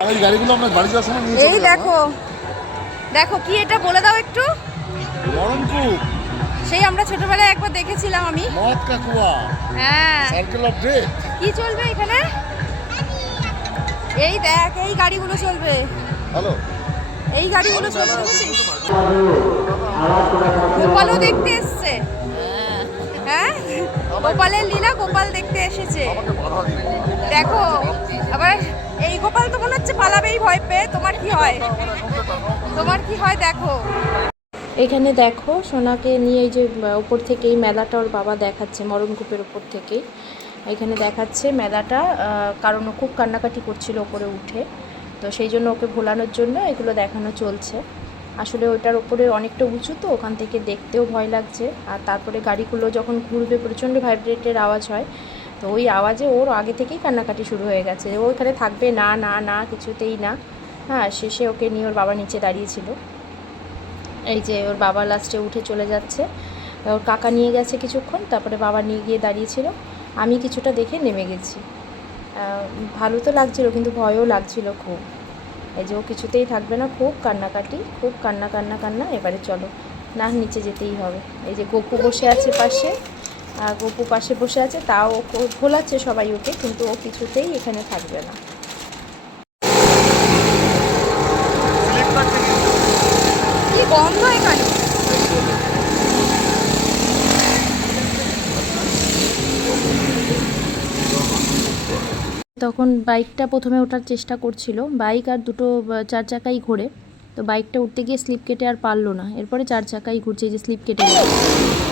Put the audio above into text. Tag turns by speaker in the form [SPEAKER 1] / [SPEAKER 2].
[SPEAKER 1] এই গাড়িগুলো আমরা বাড়ি যাওয়ার সময় নিয়ে
[SPEAKER 2] এই দেখো। দেখো কি এটা বলে দাও একটু?
[SPEAKER 1] হ্যাঁ?
[SPEAKER 2] সেই আমরা ছোটবেলায় একবার দেখেছিলাম আমি।
[SPEAKER 1] মদ কাকুয়া।
[SPEAKER 2] হ্যাঁ।
[SPEAKER 1] সার্কেল অফ ডেথ
[SPEAKER 2] কি চলবে এখানে? এই দেখ এই গাড়িগুলো চলবে।
[SPEAKER 1] হ্যালো।
[SPEAKER 2] এই গাড়িগুলো চলবে গোপালও দেখতে এসছে। হ্যাঁ। গোপালের লীলা গোপাল দেখতে এসেছে।
[SPEAKER 1] আমাকে বাধা
[SPEAKER 2] এই গোপাল তো মনে হচ্ছে পালাবেই ভয় পেয়ে। তোমার কি হয়? তোমার কি হয় দেখো।
[SPEAKER 3] এখানে দেখো, সোনাকে নিয়ে এই যে উপর থেকে এই মেলাটা ওর বাবা দেখাচ্ছে মরণকূপের উপর থেকেই। এখানে দেখাচ্ছে মেলাটা কারণ ও খুব কান্নাকাটি করছিল ওপরে উঠে। তো সেই জন্য ওকে ভোলানোর জন্য এগুলো দেখানো চলছে। আসলে ওইটার উপরে অনেকটা উঁচু তো, ওখান থেকে দেখতেও ভয় লাগছে। আর তারপরে গাড়িগুলো যখন ঘুরবে, প্রচণ্ড ভাইব্রেটের আওয়াজ হয়। তো ওই আওয়াজে ওর আগে থেকেই কান্নাকাটি শুরু হয়ে গেছে। ও এখানে থাকবে, না না না, কিছুতেই না। হ্যাঁ শেষে ওকে নিয়ে ওর বাবা নিচে দাঁড়িয়েছিল। এই যে ওর বাবা লাস্টে উঠে চলে যাচ্ছে। ওর কাকা নিয়ে গেছে কিছুক্ষণ, তারপরে বাবা নিয়ে গিয়ে দাঁড়িয়েছিল। আমি কিছুটা দেখে নেমে গেছি। ভালো তো লাগছিল, কিন্তু ভয়ও লাগছিল খুব। এই যে ও কিছুতেই থাকবে না, খুব কান্নাকাটি, খুব কান্না কান্না কান্না। এবারে চলো, না, নিচে যেতেই হবে। এই যে গপু বসে আছে পাশে। গপু পাশে বসে আছে তাও ও ভোলাচ্ছে সবাই ওকে কিন্তু ও কিছুতেই এখানে থাকবে না।
[SPEAKER 2] গন্ধ এখানে?
[SPEAKER 3] তখন বাইকটা প্রথমে ওঠার চেষ্টা করছিল। বাইক আর দুটো চার চাকাই ঘোরে। তো বাইকটা উঠতে গিয়ে স্লিপ কেটে আর পারল না। এরপরে চার চাকাই ঘুরছে যে স্লিপ কেটে গেছে